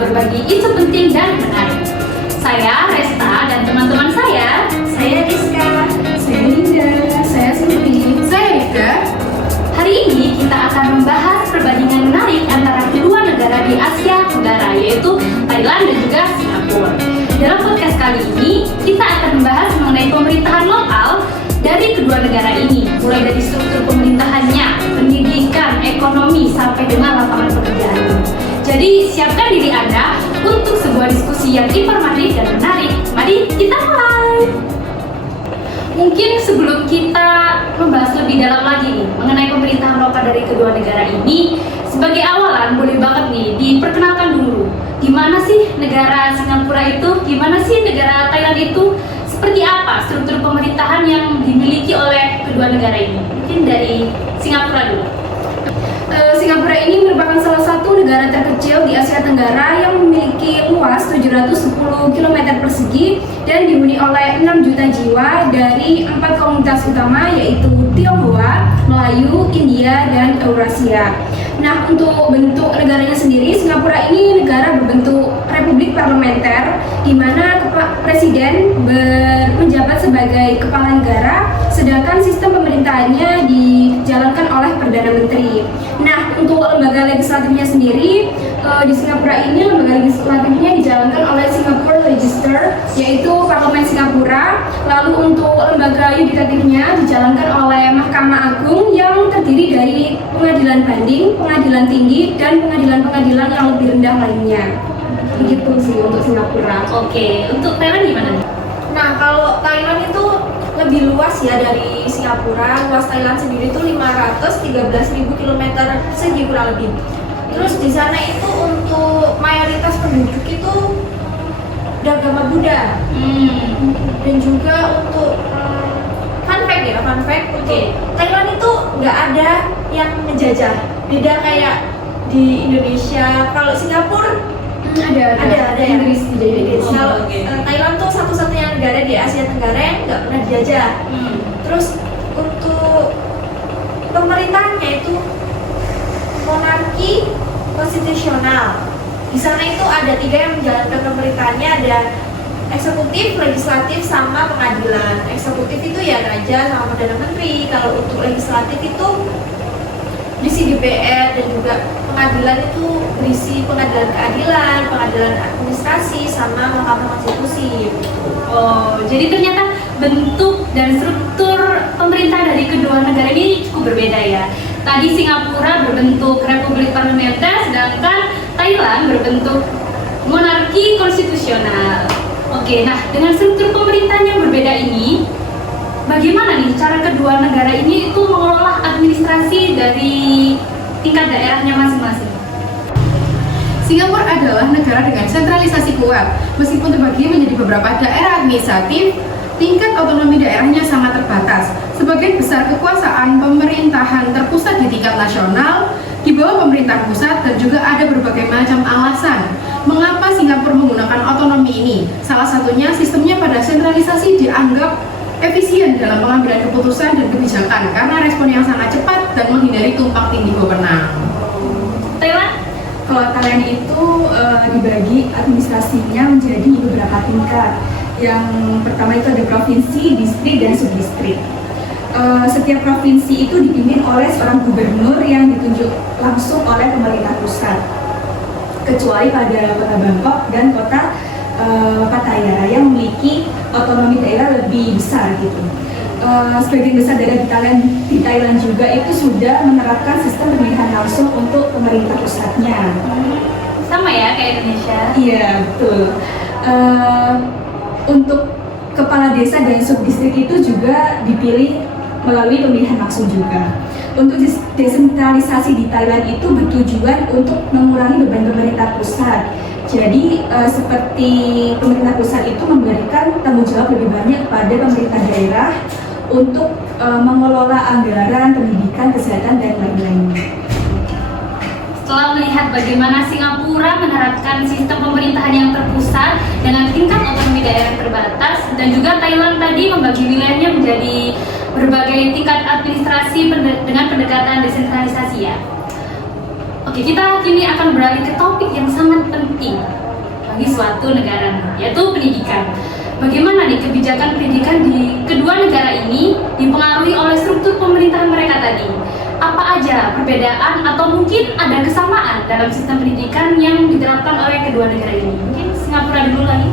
berbagi isu penting dan menarik. Saya Resta dan teman-teman saya Rizka, saya Linda, saya Sufi, saya Rika. Hari ini kita akan membahas perbandingan menarik antara kedua negara di Asia Tenggara, yaitu Thailand dan juga Singapura. Dalam podcast kali ini, kita akan membahas mengenai pemerintahan lokal dari kedua negara ini, mulai dari struktur pemerintahannya, pendidikan, ekonomi, sampai dengan lapangan pekerjaan. Jadi, siapkan diri Anda untuk sebuah diskusi yang informatif dan menarik. Mari kita mulai! Mungkin sebelum kita membahas lebih dalam lagi nih mengenai pemerintahan lokal dari kedua negara ini, sebagai awalan boleh banget nih diperkenalkan dulu gimana sih negara Singapura itu, gimana sih negara Thailand itu, seperti apa struktur pemerintahan yang dimiliki oleh kedua negara ini. Mungkin dari Singapura dulu. Singapura ini merupakan salah satu negara terkecil di Asia Tenggara yang memiliki luas 710 km persegi dan dihuni oleh 6 juta jiwa dari 4 komunitas utama, yaitu Tionghoa, Melayu, India, dan Eurasia. Nah, untuk bentuk negaranya sendiri, Singapura ini negara berbentuk republik parlementer di mana presiden menjabat sebagai kepala negara, sedangkan sistem pemerintahannya dijalankan oleh Perdana Menteri. Nah, untuk lembaga legislatifnya sendiri, di Singapura ini lembaga legislatifnya dijalankan oleh Singapore Legislature, yaitu Parlemen Singapura. Lalu untuk lembaga yudikatifnya dijalankan oleh Mahkamah Agung yang terdiri dari pengadilan banding, pengadilan tinggi, dan pengadilan-pengadilan yang lebih rendah lainnya. Begitu sih untuk Singapura. Oke, untuk Thailand gimana? Nah, kalau Thailand itu lebih luas ya dari Singapura. Luas Thailand sendiri itu 513.000 km persegi kurang lebih. Terus di sana itu untuk mayoritas penduduk itu beragama Buddha. Dan juga untuk fun fact untuk Thailand itu nggak ada yang menjajah. Beda kayak di Indonesia. Kalau Singapura ada ya. Inggris jadi. Kalau Thailand tuh satu-satunya negara di Asia Tenggara yang nggak pernah dijajah. Terus untuk pemerintahannya itu monarki konstitusional. Di sana itu ada 3 yang menjalankan pemerintahannya, ada eksekutif, legislatif, sama pengadilan. Eksekutif itu ya raja sama perdana menteri. Kalau untuk legislatif itu berisi DPR, dan juga pengadilan itu berisi pengadilan keadilan, pengadilan administrasi, sama mahkamah konstitusi. Oh, jadi ternyata bentuk dan struktur pemerintah dari kedua negara ini cukup berbeda ya. Tadi Singapura berbentuk republik parlementer, sedangkan Thailand berbentuk monarki konstitusional. Oke, nah dengan struktur pemerintahan yang berbeda ini, bagaimana nih cara kedua negara ini itu mengelola administrasi dari tingkat daerahnya masing-masing? Singapura adalah negara dengan sentralisasi kuat. Meskipun terbagi menjadi beberapa daerah administratif, tingkat otonomi daerahnya sangat terbatas. Sebagian besar kekuasaan pemerintahan terpusat di tingkat nasional, di bawah pemerintahan pusat, dan juga ada berbagai macam alasan mengapa Singapura menggunakan otonomi ini. Salah satunya sistemnya pada sentralisasi dianggap efisien dalam pengambilan keputusan dan kebijakan karena respon yang sangat cepat dan menghindari tumpang tindih wewenang. Thailand? Kalau Thailand itu dibagi administrasinya menjadi beberapa tingkat. Yang pertama itu ada provinsi, distrik, dan subdistrik. Setiap provinsi itu dipimpin oleh seorang gubernur yang ditunjuk langsung oleh pemerintah pusat, kecuali pada kota Bangkok dan kota Pattaya yang memiliki otonomi daerah lebih besar gitu. Sebagian besar daerah di Thailand juga itu sudah menerapkan sistem pemilihan langsung untuk pemerintah pusatnya. Sama ya kayak Indonesia? Iya, betul. Untuk kepala desa dan subdistrik itu juga dipilih melalui pemilihan langsung juga. Untuk desentralisasi di Thailand itu bertujuan untuk mengurangi beban pemerintah pusat. Jadi seperti pemerintah pusat itu memberikan tanggung jawab lebih banyak kepada pemerintah daerah untuk mengelola anggaran, pendidikan, kesehatan, dan lain-lainnya. Setelah melihat bagaimana Singapura menerapkan sistem pemerintahan yang terpusat dengan tingkat otonomi daerah terbatas, dan juga Thailand tadi membagi wilayahnya menjadi berbagai tingkat administrasi dengan pendekatan desentralisasi ya. Oke, kita kini akan beralih ke topik yang sangat penting, bagi suatu negara, yaitu pendidikan. Bagaimana nih kebijakan pendidikan di kedua negara ini dipengaruhi oleh struktur pemerintahan mereka tadi? Apa aja perbedaan atau mungkin ada kesamaan dalam sistem pendidikan yang diterapkan oleh kedua negara ini? Mungkin Singapura dulu lagi.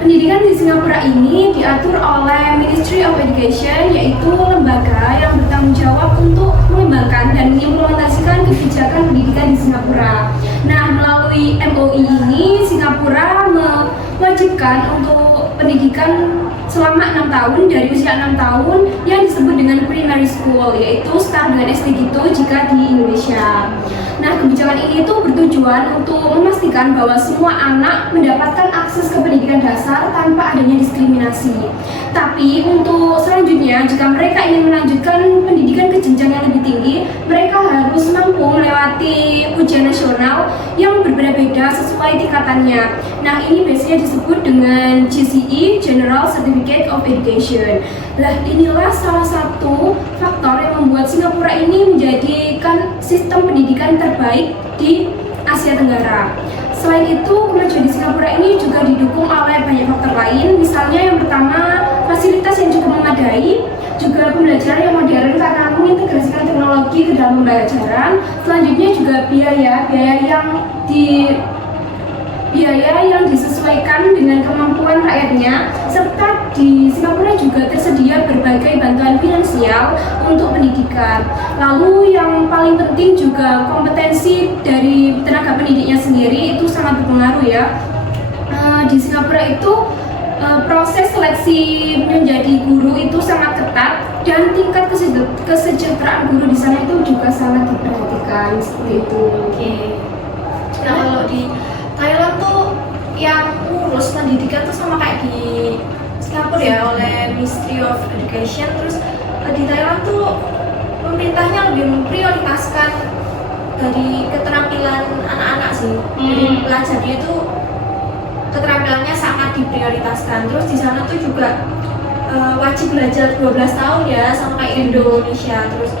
Pendidikan di Singapura ini diatur oleh Ministry of Education, yaitu lembaga yang bertanggung jawab untuk mengembangkan dan mengimplementasikan kebijakan pendidikan di Singapura. Nah, melalui MOI ini, Singapura mewajibkan untuk pendidikan selama 6 tahun dari usia 6 tahun yang disebut dengan primary school, yaitu start dengan SD gitu jika di Indonesia. Nah, kebijakan ini itu bertujuan untuk memastikan bahwa semua anak mendapatkan akses ke pendidikan dasar tanpa adanya diskriminasi. Tapi untuk selanjutnya, jika mereka ingin melanjutkan pendidikan ke jenjang yang lebih tinggi, mereka harus mampu melewati ujian nasional yang berbeda-beda sesuai tingkatannya. Nah, ini biasanya disebut dengan GCE, General Certificate of Education. Nah, inilah salah satu faktor yang membuat Singapura ini menjadikan sistem pendidikan terbaik di Asia Tenggara. Selain itu, kemajuan di Singapura ini juga didukung oleh banyak faktor lain. Misalnya yang pertama, fasilitas yang cukup memadai, juga pembelajaran yang modern karena mengintegrasikan teknologi ke dalam pembelajaran. Selanjutnya juga biaya yang disesuaikan dengan kemampuan rakyatnya, serta di Singapura juga tersedia berbagai bantuan finansial untuk pendidikan. Lalu yang paling penting juga kompetensi dari tenaga pendidiknya sendiri itu sangat berpengaruh ya. Di Singapura itu proses seleksi menjadi guru itu sangat ketat dan tingkat kesejahteraan guru di sana itu juga sangat diperhatikan seperti itu. Oke. Nah, kalau di Thailand tuh yang ngurus pendidikan tuh sama kayak di Singapura ya, oleh Ministry of Education. Terus di Thailand tuh pemerintahnya lebih memprioritaskan dari keterampilan anak-anak sih. Jadi pelajarnya itu keterampilannya sangat diprioritaskan. Terus di sana tuh juga wajib belajar 12 tahun ya, sama kayak Indonesia. Terus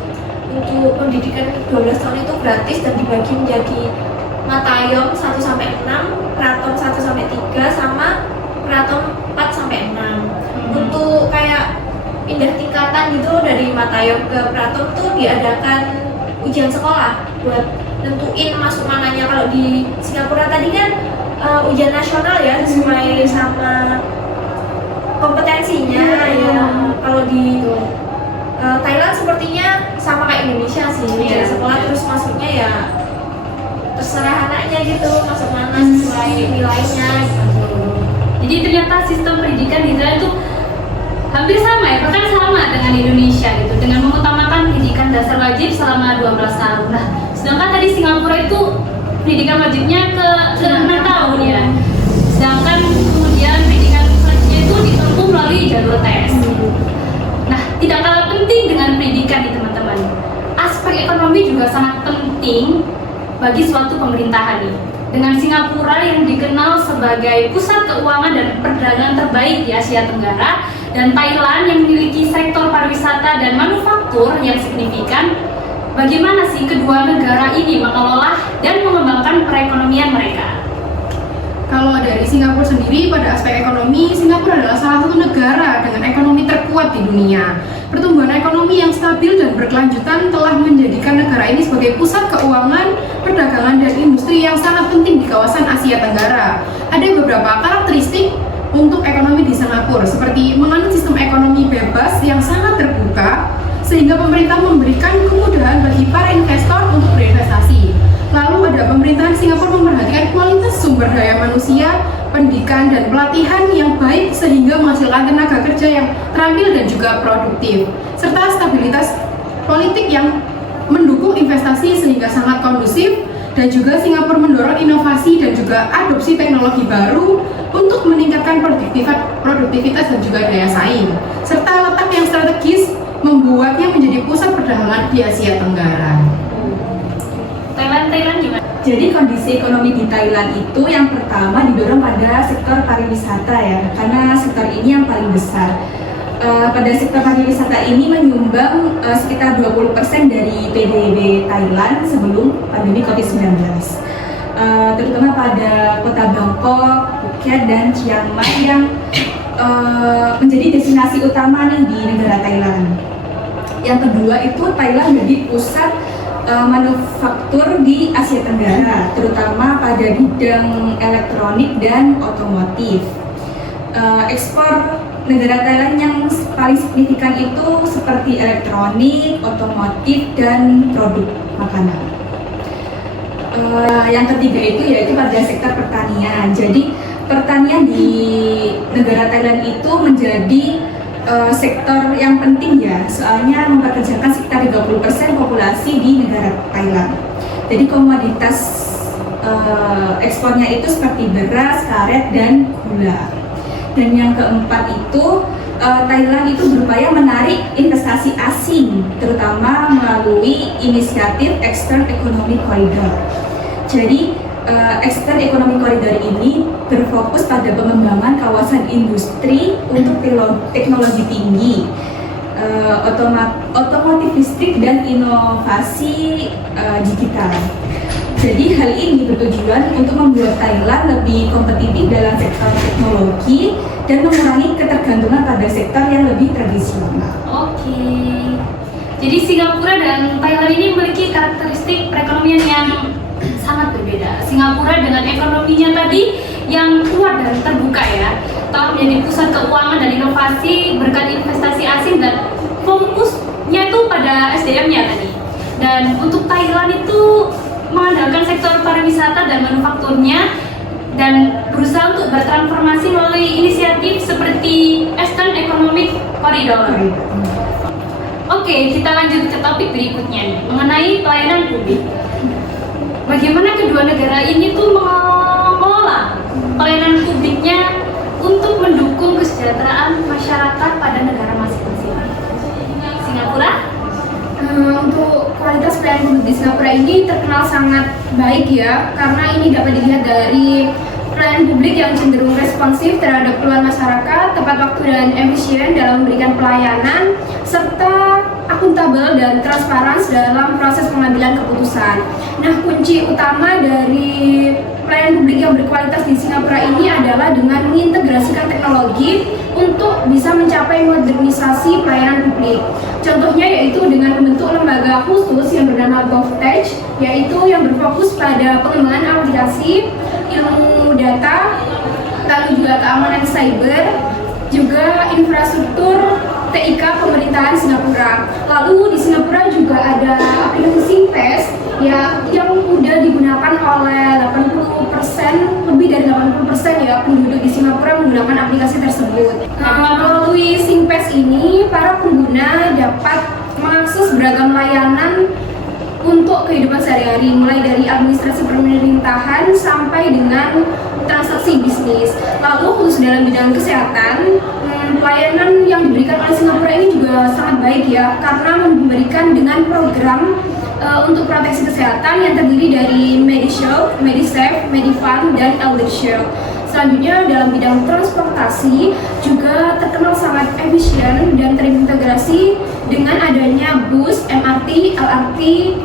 untuk pendidikan 12 tahun itu gratis dan dibagi menjadi Matayom 1-6, Kraton 1-3, sama Kraton 4-6. Untuk kayak pindah tingkatan gitu dari Matayom ke Kraton tuh diadakan ujian sekolah buat nentuin masuk mananya. Kalau di Singapura tadi kan ujian nasional ya, sesuai sama kompetensinya ya. Kalau di Thailand sepertinya sama kayak Indonesia sih, ujian sekolah terus masuknya ya terserah anaknya gitu, masuk mana sesuai nilainya gitu. Jadi ternyata sistem pendidikan di Thailand itu hampir sama ya, bahkan sama dengan Indonesia gitu, dengan mengutamakan pendidikan dasar wajib selama 12 tahun. Nah, sedangkan tadi Singapura itu pendidikan wajibnya ke 6 tahun ya. Sedangkan kemudian pendidikan selanjutnya itu ditempuh melalui jalur tes. Nah, tidak kalah penting dengan pendidikan nih teman-teman. Aspek ekonomi juga sangat penting bagi suatu pemerintahan nih. Dengan Singapura yang dikenal sebagai pusat keuangan dan perdagangan terbaik di Asia Tenggara, dan Thailand yang memiliki sektor pariwisata dan manufaktur yang signifikan, bagaimana sih kedua negara ini mengelola dan mengembangkan perekonomian mereka? Kalau dari Singapura sendiri, pada aspek ekonomi, Singapura adalah salah satu negara dengan ekonomi terkuat di dunia. Pertumbuhan ekonomi yang stabil dan berkelanjutan telah menjadikan negara ini sebagai pusat keuangan, perdagangan, dan industri yang sangat penting di kawasan Asia Tenggara. Ada beberapa karakteristik untuk ekonomi di Singapura, seperti menganut sistem ekonomi bebas yang sangat terbuka, sehingga pemerintah memberikan kemudahan bagi para investor untuk berinvestasi. Lalu ada pemerintahan Singapura memperhatikan kualitas sumber daya manusia, pendidikan, dan pelatihan yang baik sehingga menghasilkan tenaga kerja yang terampil dan juga produktif, serta stabilitas politik yang mendukung investasi sehingga sangat kondusif. Dan juga Singapura mendorong inovasi dan juga adopsi teknologi baru untuk meningkatkan produktivitas dan juga daya saing, serta letak yang strategis membuatnya menjadi pusat perdagangan di Asia Tenggara. Thailand gimana? Jadi kondisi ekonomi di Thailand itu yang pertama didorong pada sektor pariwisata ya, karena sektor ini yang paling besar. Pada sektor pariwisata ini menyumbang sekitar 20% dari PDB Thailand sebelum pandemi COVID-19. terutama pada kota Bangkok, Phuket, dan Chiang Mai yang menjadi destinasi utama nih di negara Thailand. Yang kedua itu Thailand menjadi pusat manufaktur di Asia Tenggara, terutama pada bidang elektronik dan otomotif. Ekspor negara Thailand yang paling signifikan itu seperti elektronik, otomotif, dan produk makanan. Yang ketiga itu yaitu pada sektor pertanian. Jadi pertanian di negara Thailand itu menjadi sektor yang penting ya, soalnya mempekerjakan sekitar 30% populasi di negara Thailand. Jadi komoditas ekspornya itu seperti beras, karet, dan gula. Dan yang keempat itu Thailand itu berupaya menarik investasi asing, terutama melalui inisiatif Eastern Economic Corridor. Jadi Eastern Economic Corridor ini berfokus pada pengembangan kawasan industri untuk teknologi tinggi, otomotif listrik, dan inovasi digital. Jadi hal ini bertujuan untuk membuat Thailand lebih kompetitif dalam sektor teknologi dan mengurangi ketergantungan pada sektor yang lebih tradisional. Oke. Jadi Singapura dan Thailand ini memiliki karakteristik perekonomian yang sangat berbeda. Singapura dengan ekonominya tadi yang kuat dan terbuka ya, telah menjadi pusat keuangan dan inovasi berkat investasi asing dan fokusnya itu pada SDM-nya tadi. Dan untuk Thailand itu mengandalkan sektor pariwisata dan manufakturnya dan berusaha untuk bertransformasi melalui inisiatif seperti Eastern Economic Corridor. Oke, kita lanjut ke topik berikutnya nih, mengenai pelayanan publik. Bagaimana kedua negara ini tuh mengelola pelayanan publiknya untuk mendukung kesejahteraan masyarakat pada negara masing-masing. Singapura? Untuk kualitas pelayanan publik di Singapura ini terkenal sangat baik ya, karena ini dapat dilihat dari pelayanan publik yang cenderung responsif terhadap keluhan masyarakat, tepat waktu dan efisien dalam memberikan pelayanan, serta akuntabel dan transparan dalam proses pengambilan keputusan. Nah, kunci utama dari pelayanan publik yang berkualitas di Singapura ini adalah dengan mengintegrasikan teknologi untuk bisa mencapai modernisasi pelayanan publik. Contohnya yaitu dengan membentuk lembaga khusus yang bernama GovTech, yaitu yang berfokus pada pengembangan aplikasi, ilmu data, lalu juga keamanan cyber, juga infrastruktur TIK pemerintahan Singapura. Lalu di Singapura juga ada aplikasi Singtest yang mudah digunakan oleh 80%, lebih dari 80% ya penduduk di Singapura menggunakan aplikasi tersebut. Melalui Singtest ini, para pengguna dapat mengakses beragam layanan untuk kehidupan sehari-hari, mulai dari administrasi pemerintahan sampai dengan transaksi bisnis. Lalu khusus dalam bidang kesehatan, pelayanan yang diberikan oleh Singapura ini juga sangat baik ya, karena memberikan dengan program untuk proteksi kesehatan yang terdiri dari MediShield, MediSave, Medifund, dan ElderShield. Selanjutnya dalam bidang transportasi juga terkenal sangat efisien dan terintegrasi dengan adanya bus, MRT, LRT,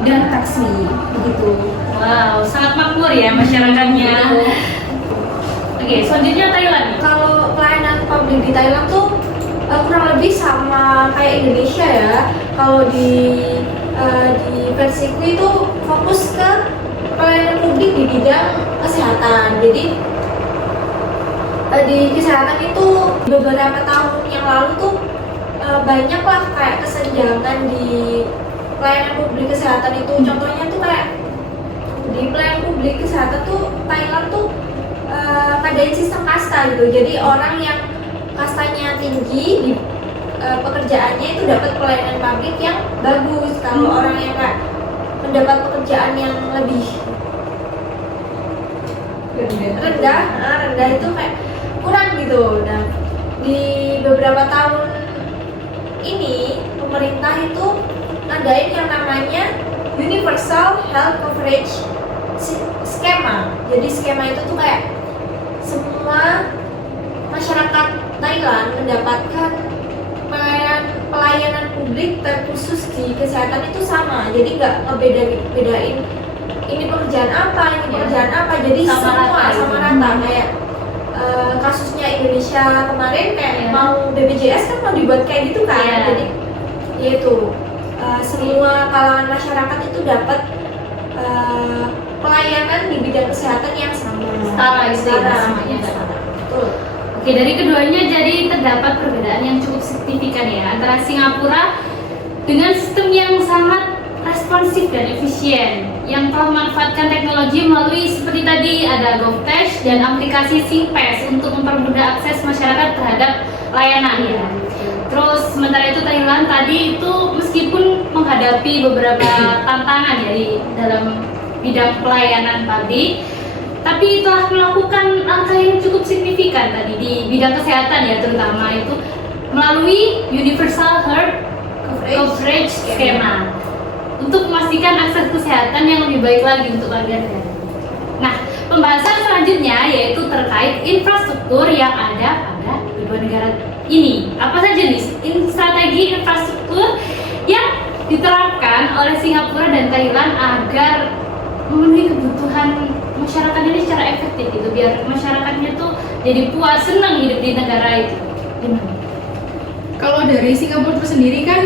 dan taksi. Begitu. Wow, sangat makmur ya masyarakatnya. Oke, selanjutnya Thailand. Kalau pelayanan publik di Thailand tuh kurang lebih sama kayak Indonesia ya. Kalau di versiku itu fokus ke pelayanan publik di bidang kesehatan. Jadi di kesehatan itu beberapa tahun yang lalu tuh banyak lah kayak kesenjangan di pelayanan publik kesehatan itu. Contohnya tuh kayak di pelayanan publik kesehatan tuh Thailand tuh ngadain sistem kasta gitu. Jadi orang yang kastanya tinggi di pekerjaannya itu dapat pelayanan publik yang bagus. Kalau orang yang kayak mendapat pekerjaan yang lebih rendah itu kayak kurang gitu. Nah, di beberapa tahun ini pemerintah itu ngadain yang namanya Universal Health Coverage Schema. Jadi skema itu tuh kayak semua masyarakat Thailand mendapatkan pelayanan publik terkhusus di kesehatan itu sama. Jadi nggak ngebedain ini pekerjaan apa, ini pekerjaan apa, jadi Sama semua rata sama gitu. rata kayak kasusnya Indonesia kemarin kayak mau BPJS kan mau dibuat kayak gitu kan, Iya. jadi yaitu semua kalangan masyarakat itu dapat pelayanan di bidang kesehatan yang sama, Setara gitu ya, semuanya. setara. Betul. Oke, dari keduanya jadi terdapat perbedaan yang cukup signifikan ya antara Singapura dengan sistem yang sangat responsif dan efisien yang telah memanfaatkan teknologi melalui seperti tadi ada GovTech dan aplikasi SingPass untuk mempermudah akses masyarakat terhadap layanan ya. Terus sementara itu Thailand tadi itu meskipun menghadapi beberapa tantangan ya di dalam bidang pelayanan publik, tapi telah melakukan langkah yang cukup signifikan tadi di bidang kesehatan ya, terutama itu melalui Universal Health Coverage Schema untuk memastikan akses kesehatan yang lebih baik lagi untuk warga negara. Nah, pembahasan selanjutnya yaitu terkait infrastruktur yang ada pada kedua negara ini. Apa saja nih strategi infrastruktur yang diterapkan oleh Singapura dan Thailand agar memenuhi kebutuhan masyarakat ini secara efektif gitu, biar masyarakatnya tuh jadi puas, senang hidup di negara itu. Gimana? Kalau dari Singapura itu sendiri kan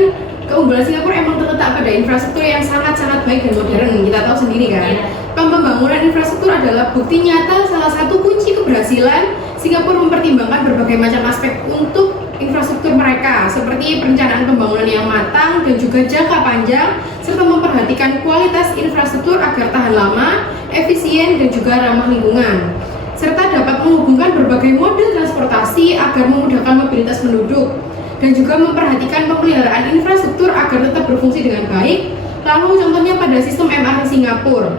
keunggulan Singapura emang terletak pada infrastruktur yang sangat-sangat baik dan modern, kita tahu sendiri kan. Iya. Pembangunan infrastruktur adalah bukti nyata salah satu kunci keberhasilan Singapura mempertimbangkan berbagai macam aspek untuk infrastruktur mereka, seperti perencanaan pembangunan yang matang dan juga jangka panjang, serta memperhatikan kualitas infrastruktur agar tahan lama, efisien, dan juga ramah lingkungan, serta dapat menghubungkan berbagai mode transportasi agar memudahkan mobilitas penduduk, dan juga memperhatikan pemeliharaan infrastruktur agar tetap berfungsi dengan baik. Lalu contohnya pada sistem MRT Singapura.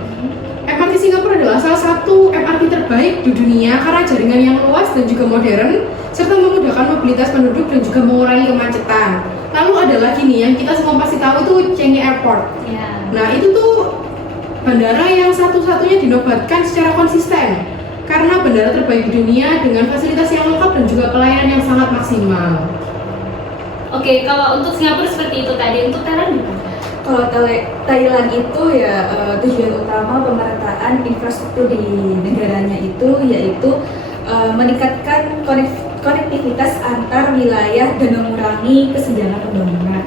MRT Singapura adalah salah satu MRT terbaik di dunia karena jaringan yang luas dan juga modern, serta memudahkan mobilitas penduduk dan juga mengurangi kemacetan. Lalu ada lagi nih yang kita semua pasti tahu itu Changi Airport. Ya. Nah itu tuh bandara yang satu-satunya dinobatkan secara konsisten karena bandara terbaik di dunia dengan fasilitas yang lengkap dan juga pelayanan yang sangat maksimal. Oke, kalau untuk Singapura seperti itu tadi, untuk Thailand gimana? Kalau Thailand itu ya tujuan utama pemerataan infrastruktur di negaranya itu yaitu meningkatkan konektivitas antar wilayah dan mengurangi kesenjangan pembangunan.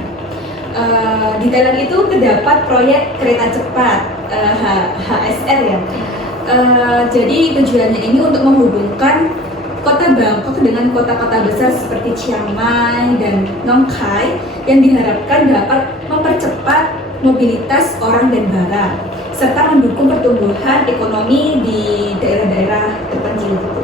Di Thailand itu terdapat proyek kereta cepat HSR ya. Jadi tujuannya ini untuk menghubungkan Kota Bangkok dengan kota-kota besar seperti Chiang Mai dan Nong Khai yang diharapkan dapat mempercepat mobilitas orang dan barang serta mendukung pertumbuhan ekonomi di daerah-daerah terpencil itu.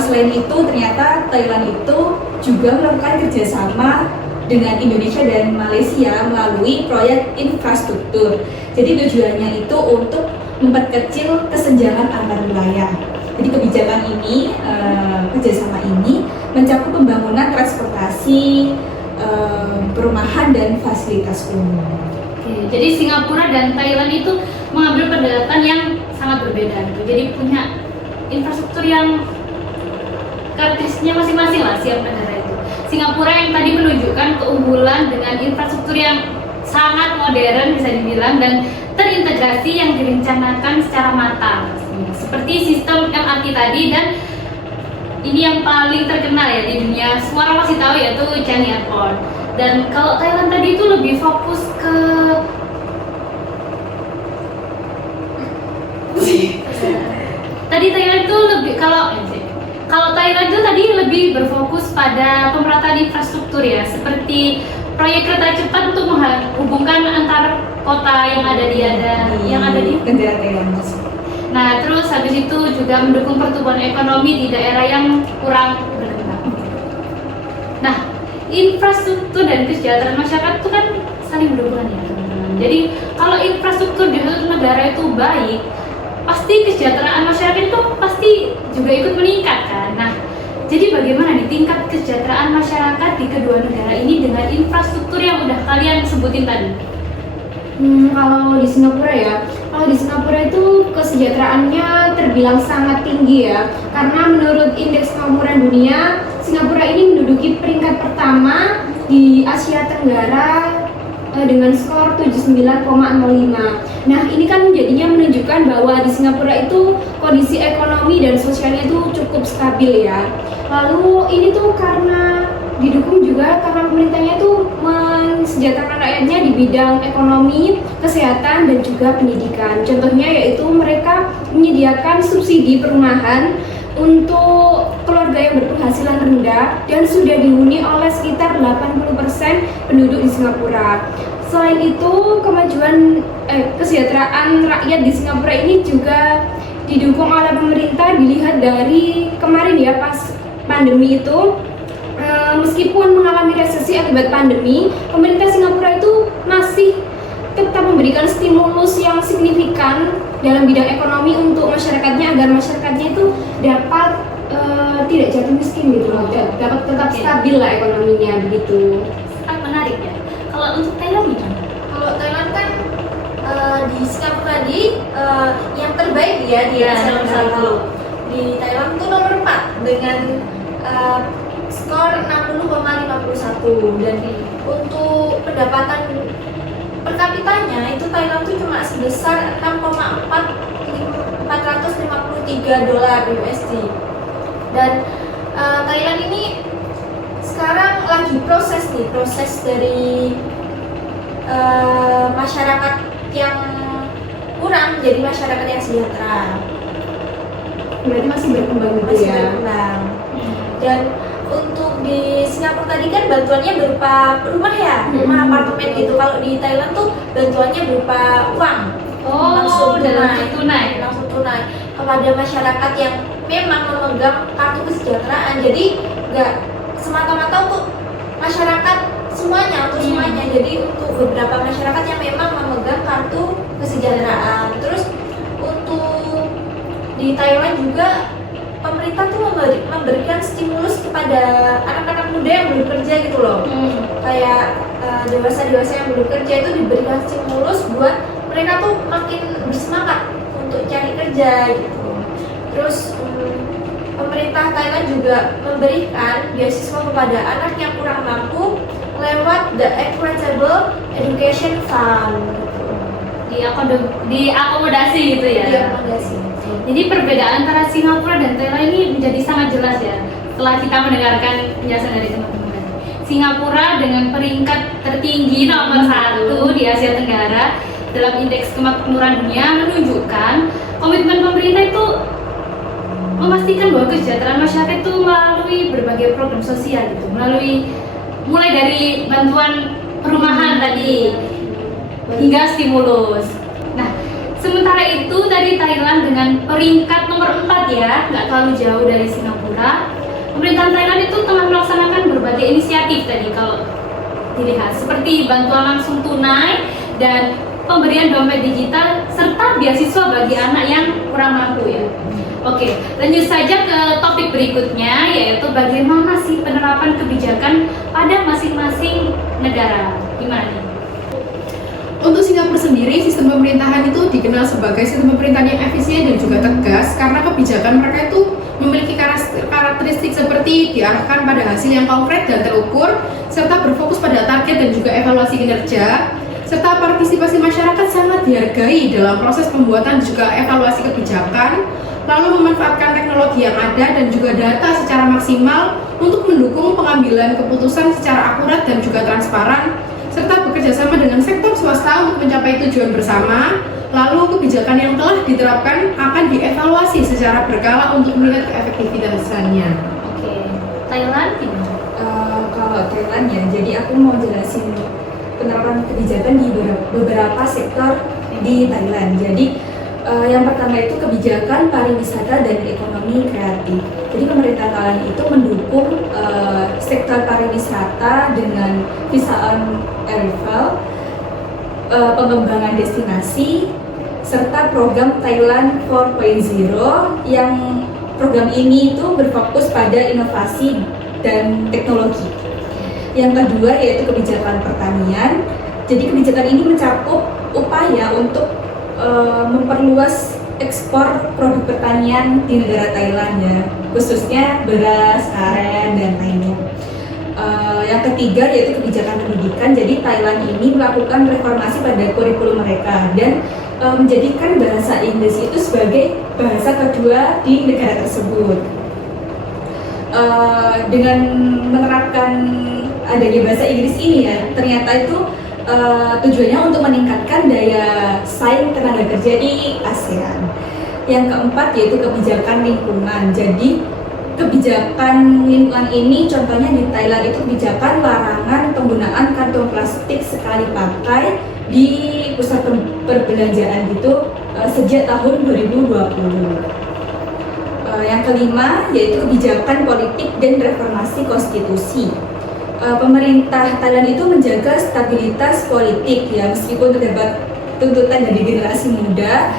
Selain itu ternyata Thailand itu juga melakukan kerjasama dengan Indonesia dan Malaysia melalui proyek infrastruktur. Jadi tujuannya itu untuk memperkecil kesenjangan antar wilayah. Jadi kebijakan ini, kerjasama ini mencakup pembangunan transportasi, perumahan dan fasilitas umum. Oke, jadi Singapura dan Thailand itu mengambil pendekatan yang sangat berbeda gitu. Jadi punya infrastruktur yang karakteristiknya masing-masing lah setiap negara itu. Singapura yang tadi menunjukkan keunggulan dengan infrastruktur yang sangat modern bisa dibilang dan terintegrasi yang direncanakan secara matang. Seperti sistem MRT tadi, dan ini yang paling terkenal ya di dunia, semua orang masih tahu yaitu Changi Airport. Dan kalau Thailand tadi itu lebih fokus ke tadi Thailand itu lebih kalau Thailand itu tadi lebih berfokus pada pemerataan infrastruktur ya, seperti proyek kereta cepat untuk menghubungkan antar kota yang ada di negara Thailand. Nah, terus habis itu juga mendukung pertumbuhan ekonomi di daerah yang kurang berkembang. Nah, infrastruktur dan kesejahteraan masyarakat itu kan saling berhubungan ya, teman-teman. Jadi, kalau infrastruktur di suatu negara itu baik, pasti kesejahteraan masyarakat itu pasti juga ikut meningkat kan. Nah, jadi bagaimana nih tingkat kesejahteraan masyarakat di kedua negara ini dengan infrastruktur yang udah kalian sebutin tadi? Kalau di Singapura itu kesejahteraannya terbilang sangat tinggi ya, karena menurut Indeks Kemakmuran Dunia, Singapura ini menduduki peringkat pertama di Asia Tenggara dengan skor 79,05. Nah, ini kan jadinya menunjukkan bahwa di Singapura itu kondisi ekonomi dan sosialnya itu cukup stabil ya. Lalu ini tuh karena didukung juga karena pemerintahnya itu mensejahterakan rakyatnya di bidang ekonomi, kesehatan, dan juga pendidikan. Contohnya yaitu mereka menyediakan subsidi perumahan untuk keluarga yang berpenghasilan rendah dan sudah dihuni oleh sekitar 80% penduduk di Singapura. Selain itu, kemajuan kesejahteraan rakyat di Singapura ini juga didukung oleh pemerintah. Dilihat dari kemarin ya, pas pandemi itu, meskipun mengalami resesi akibat pandemi, pemerintah Singapura itu masih tetap memberikan stimulus yang signifikan dalam bidang ekonomi untuk masyarakatnya, agar masyarakatnya itu dapat tidak jatuh miskin gitu loh, dapat tetap stabil lah ekonominya begitu. Sangat menarik ya. Kalau untuk Thailand gimana? Kalau Thailand kan di Singapura tadi yang terbaik ya di Ya, Asia nomor Tenggara. satu. Di Thailand tuh nomor 4 dengan skor 60,51, dan untuk pendapatan per kapitanya itu Thailand tuh cuma sebesar 6,453 dolar USD. Dan Thailand ini sekarang lagi proses dari masyarakat yang kurang jadi masyarakat yang sejahtera. Berarti masih berkembang gitu Masih ya. berkembang. Dan untuk di Singapura tadi kan bantuannya berupa rumah ya, rumah apartemen gitu. Kalau di Thailand tuh bantuannya berupa uang, langsung tunai kepada masyarakat yang memang memegang kartu kesejahteraan. Jadi nggak semata-mata untuk masyarakat semuanya, untuk semuanya. Jadi untuk beberapa masyarakat yang memang memegang kartu kesejahteraan. Terus untuk di Thailand juga pemerintah tuh memberikan stimulus kepada anak-anak muda yang belum kerja gitu loh. Kayak dewasa-dewasa yang belum kerja itu diberikan stimulus buat mereka tuh makin bersemangat untuk cari kerja gitu. Terus pemerintah Thailand juga memberikan beasiswa kepada anak yang kurang mampu lewat the Equitable Education Fund gitu. Diakomodasi gitu ya. Diakomodasi. Jadi perbedaan antara Singapura dan Thailand ini menjadi sangat jelas ya setelah kita mendengarkan penjelasan dari teman-teman. Singapura dengan peringkat tertinggi nomor 1 di Asia Tenggara dalam indeks kemakmuran dunia menunjukkan komitmen pemerintah itu memastikan bahwa kesejahteraan masyarakat itu melalui berbagai program sosial gitu, mulai dari bantuan perumahan tadi hingga stimulus. Nah, sementara itu dari Thailand dengan peringkat nomor 4 ya, nggak terlalu jauh dari Singapura. Pemerintahan Thailand itu telah melaksanakan berbagai inisiatif tadi kalau dilihat, seperti bantuan langsung tunai dan pemberian dompet digital serta beasiswa bagi anak yang kurang mampu ya. Oke, lanjut saja ke topik berikutnya, yaitu bagaimana sih penerapan kebijakan pada masing-masing negara. Gimana nih? Untuk Singapura sendiri, sistem pemerintahan itu dikenal sebagai sistem pemerintahan yang efisien dan juga tegas karena kebijakan mereka itu memiliki karakteristik seperti diarahkan pada hasil yang konkret dan terukur, serta berfokus pada target dan juga evaluasi kinerja, serta partisipasi masyarakat sangat dihargai dalam proses pembuatan dan juga evaluasi kebijakan, lalu memanfaatkan teknologi yang ada dan juga data secara maksimal untuk mendukung pengambilan keputusan secara akurat dan juga transparan, serta bekerjasama dengan sektor swasta untuk mencapai tujuan bersama. Lalu kebijakan yang telah diterapkan akan dievaluasi secara berkala untuk melihat keefektivitasannya. Oke, Thailand gimana? Kalau Thailand ya, jadi aku mau jelasin penerapan kebijakan di beberapa sektor di Thailand. Jadi yang pertama itu kebijakan pariwisata dan ekonomi kreatif. Jadi pemerintah Thailand itu mendukung sektor pariwisata dengan visa on arrival, pengembangan destinasi, serta program Thailand 4.0 yang program ini itu berfokus pada inovasi dan teknologi. Yang kedua yaitu kebijakan pertanian. Jadi kebijakan ini mencakup upaya untuk memperluas ekspor produk pertanian di negara Thailand ya, khususnya beras, aren, dan lainnya. Yang ketiga yaitu kebijakan pendidikan. Jadi Thailand ini melakukan reformasi pada kurikulum mereka dan menjadikan bahasa Inggris itu sebagai bahasa kedua di negara tersebut. Dengan menerapkan adanya bahasa Inggris ini ya, ternyata itu tujuannya untuk meningkatkan daya saing tenaga kerja di ASEAN. Yang keempat yaitu kebijakan lingkungan. Jadi kebijakan lingkungan ini contohnya di Thailand itu kebijakan larangan penggunaan kantong plastik sekali pakai di pusat perbelanjaan gitu sejak tahun 2020. Yang kelima yaitu kebijakan politik dan reformasi konstitusi. Pemerintah Thailand itu menjaga stabilitas politik ya, meskipun terdapat tuntutan dari generasi muda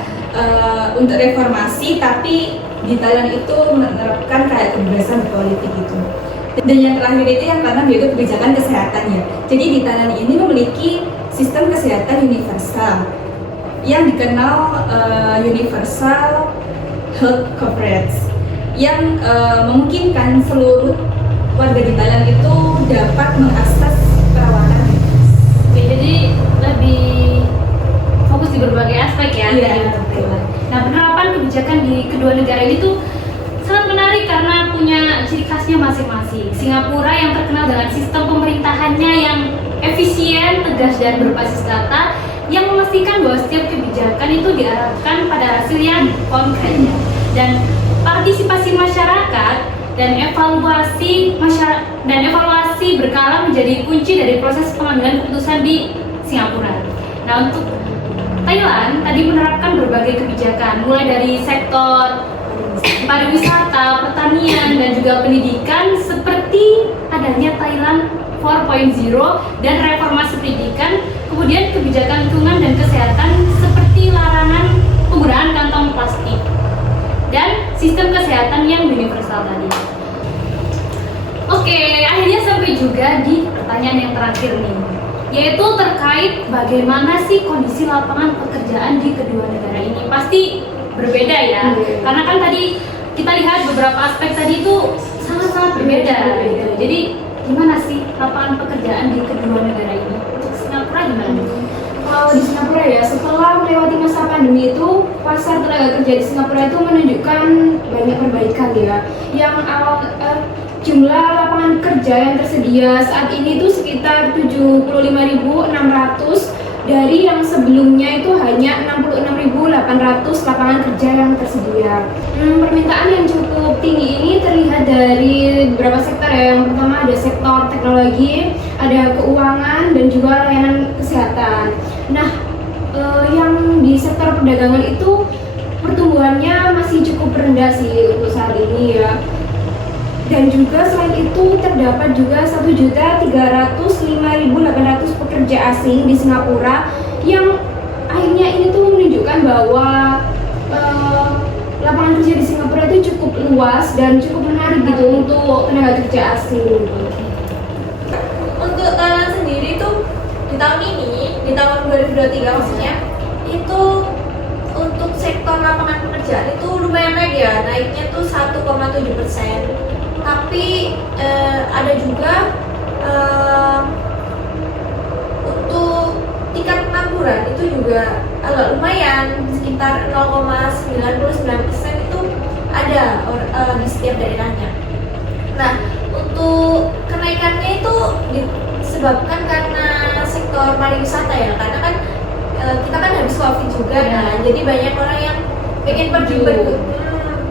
untuk reformasi, tapi di Thailand itu menerapkan kayak kebebasan politik itu. Dan yang terakhir itu yang keenam yaitu kebijakan kesehatan ya. Jadi di Thailand ini memiliki sistem kesehatan universal yang dikenal universal health coverage yang memungkinkan seluruh warga di Thailand itu dapat mengakses perawatan medis. Oke, jadi lebih fokus di berbagai aspek ya. Iya. Nah, penerapan kebijakan di kedua negara ini tuh sangat menarik karena punya ciri khasnya masing-masing. Singapura yang terkenal dengan sistem pemerintahannya yang efisien, tegas dan berbasis data, yang memastikan bahwa setiap kebijakan itu diarahkan pada hasil yang konkret dan partisipasi masyarakat dan evaluasi berkala menjadi kunci dari proses pengambilan keputusan di Singapura. Nah, untuk Thailand tadi menerapkan berbagai kebijakan mulai dari sektor pariwisata, pertanian, dan juga pendidikan seperti adanya Thailand 4.0 dan reformasi pendidikan, kemudian kebijakan lingkungan dan kesehatan seperti larangan penggunaan kantong plastik dan sistem kesehatan yang universal tadi. Oke, akhirnya sampai juga di pertanyaan yang terakhir nih, yaitu terkait bagaimana sih kondisi lapangan pekerjaan di kedua negara ini. Pasti berbeda ya, karena kan tadi kita lihat beberapa aspek tadi itu sangat-sangat berbeda gitu. Jadi gimana sih lapangan pekerjaan di kedua negara ini? Untuk Singapura gimana? Kalau di Singapura ya, setelah melewati masa pandemi itu, pasar tenaga kerja di Singapura itu menunjukkan banyak perbaikan ya. Yang jumlah lapangan kerja yang tersedia saat ini itu sekitar 75.600 dari yang sebelumnya itu hanya 66.800 lapangan kerja yang tersedia. Permintaan yang cukup tinggi ini terlihat dari beberapa sektor ya. Yang pertama ada sektor teknologi, ada keuangan, dan juga layanan kesehatan. Nah, yang di sektor perdagangan itu pertumbuhannya masih cukup rendah sih untuk saat ini ya. Dan juga selain itu terdapat juga 1.305.800 pekerja asing di Singapura yang akhirnya ini tuh menunjukkan bahwa lapangan kerja di Singapura itu cukup luas dan cukup menarik gitu untuk tenaga kerja asing. Untuk Thailand sendiri tuh di tahun ini, di tahun 2023 maksudnya, itu untuk sektor lapangan pekerjaan itu lumayan naik ya, naiknya tuh 1,7%. Tapi ada juga untuk tingkat pengangguran itu juga agak lumayan, sekitar 0,99% itu ada di setiap daerahnya. Nah, untuk kenaikannya itu disebabkan karena sektor pariwisata ya, karena kan kita kan habis COVID juga kan, jadi banyak orang yang pengen pergi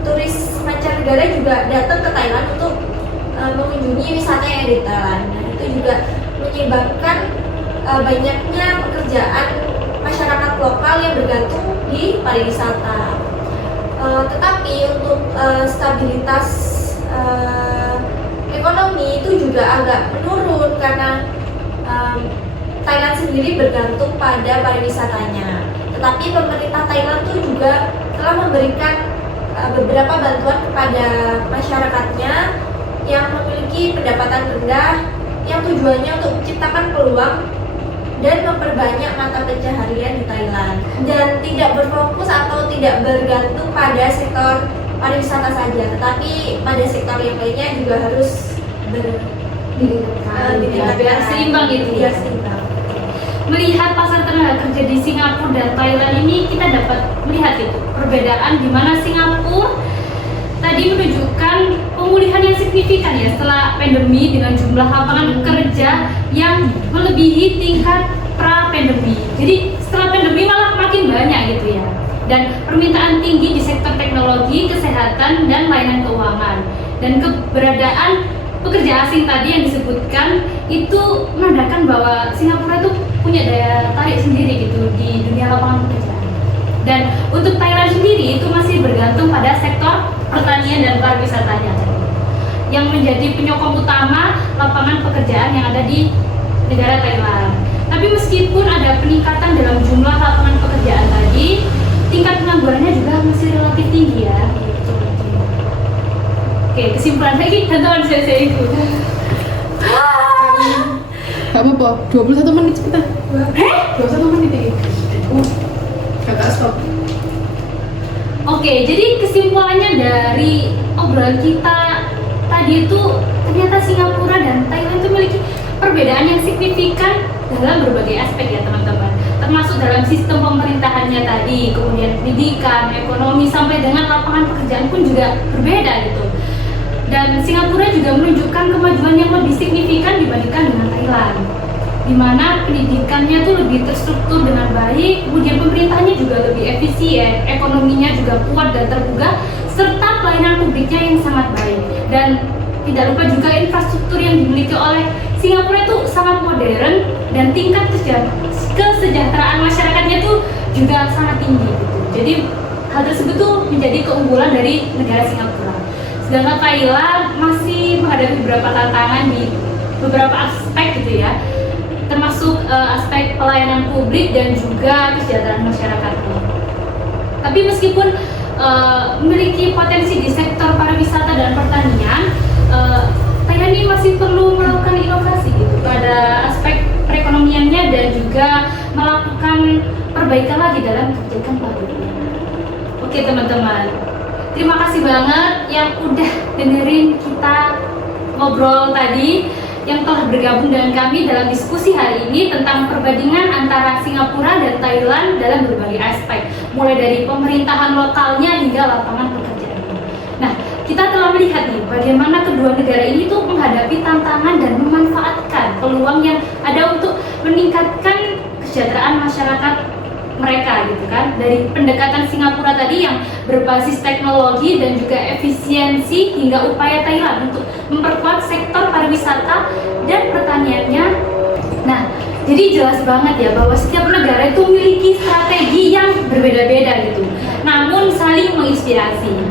turis mancanegara juga datang ke Thailand untuk mengunjungi wisata yang ada di Thailand. Nah, itu juga menyebabkan banyaknya pekerjaan masyarakat lokal yang bergantung di pariwisata. Tetapi untuk stabilitas ekonomi itu juga agak menurun karena Thailand sendiri bergantung pada pariwisatanya. Tetapi pemerintah Thailand tuh juga telah memberikan beberapa bantuan kepada masyarakatnya yang memiliki pendapatan rendah, yang tujuannya untuk menciptakan peluang dan memperbanyak mata pencaharian di Thailand, dan tidak berfokus atau tidak bergantung pada sektor pariwisata saja, tetapi pada sektor yang lainnya juga harus biar seimbang gitu ya. Seimbang. melihat pasar tenaga kerja di Singapura dan Thailand ini, kita dapat melihat itu perbedaan di mana Singapura tadi menunjukkan pemulihan yang signifikan ya setelah pandemi dengan jumlah lapangan kerja yang melebihi tingkat pra-pandemi. Jadi setelah pandemi malah makin banyak gitu ya. Dan permintaan tinggi di sektor teknologi, kesehatan, dan layanan keuangan. Dan keberadaan pekerja asing tadi yang disebutkan itu menandakan bahwa Singapura itu punya daya tarik sendiri gitu di dunia lapangan pekerjaan. Dan untuk Thailand sendiri itu masih bergantung pada sektor pertanian dan pariwisatanya yang menjadi penyokong utama lapangan pekerjaan yang ada di negara Thailand. Tapi meskipun ada peningkatan dalam jumlah lapangan pekerjaan tadi, tingkat penganggurannya juga masih relatif tinggi ya. Oke, kesimpulan lagi teman saya itu. Gak apa-apa, 21 menit kita. 21 menit ini. Kakak stop. Oke, jadi kesimpulannya dari obrolan kita tadi itu ternyata Singapura dan Thailand itu memiliki perbedaan yang signifikan dalam berbagai aspek ya teman-teman. Termasuk dalam sistem pemerintahannya tadi, kemudian pendidikan, ekonomi, sampai dengan lapangan pekerjaan pun juga berbeda gitu. Dan Singapura juga menunjukkan kemajuan yang lebih signifikan dibandingkan dengan Thailand, di mana pendidikannya tuh lebih terstruktur dengan baik, kemudian pemerintahnya juga lebih efisien, ekonominya juga kuat dan terbuka, serta pelayanan publiknya yang sangat baik. Dan tidak lupa juga infrastruktur yang dimiliki oleh Singapura itu sangat modern dan tingkat kesejahteraan masyarakatnya tuh juga sangat tinggi gitu. Jadi hal tersebut tuh menjadi keunggulan dari negara Singapura. Sedangkan Thailand masih menghadapi beberapa tantangan di beberapa aspek gitu ya, termasuk aspek pelayanan publik dan juga kesejahteraan masyarakat. Tapi meskipun memiliki potensi di sektor pariwisata dan pertanian, Thailand ini masih perlu melakukan inovasi gitu pada aspek perekonomiannya dan juga melakukan perbaikan lagi dalam kebijakan publiknya. Oke teman-teman, terima kasih banget yang udah dengerin kita ngobrol tadi, yang telah bergabung dengan kami dalam diskusi hari ini tentang perbandingan antara Singapura dan Thailand dalam berbagai aspek, mulai dari pemerintahan lokalnya hingga lapangan pekerjaan. Nah, kita telah melihat nih bagaimana kedua negara ini tuh menghadapi tantangan dan memanfaatkan peluang yang ada untuk meningkatkan kesejahteraan masyarakat mereka gitu kan. Dari pendekatan Singapura tadi yang berbasis teknologi dan juga efisiensi, hingga upaya Thailand untuk memperkuat sektor pariwisata dan pertaniannya. Nah, jadi jelas banget ya bahwa setiap negara itu memiliki strategi yang berbeda-beda gitu, namun saling menginspirasi.